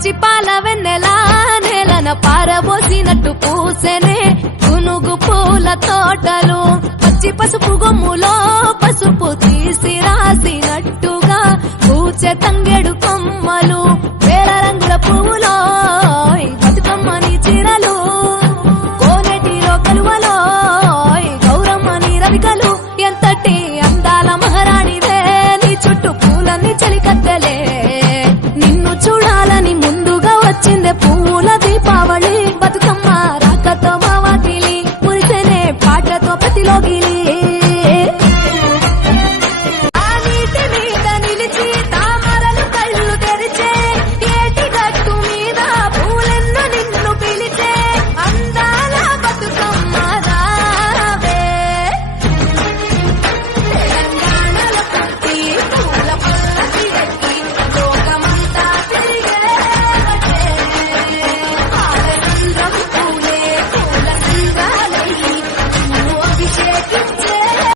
పచ్చి పాల వెన్నెలా నేలన పారబోసినట్టు పూసెనే గునుగు పూల తోటలు పచ్చి పసుపు గొమ్ములో పసుపు తీసి రాసినట్టుగా పూచె తంగెడు కొమ్మలు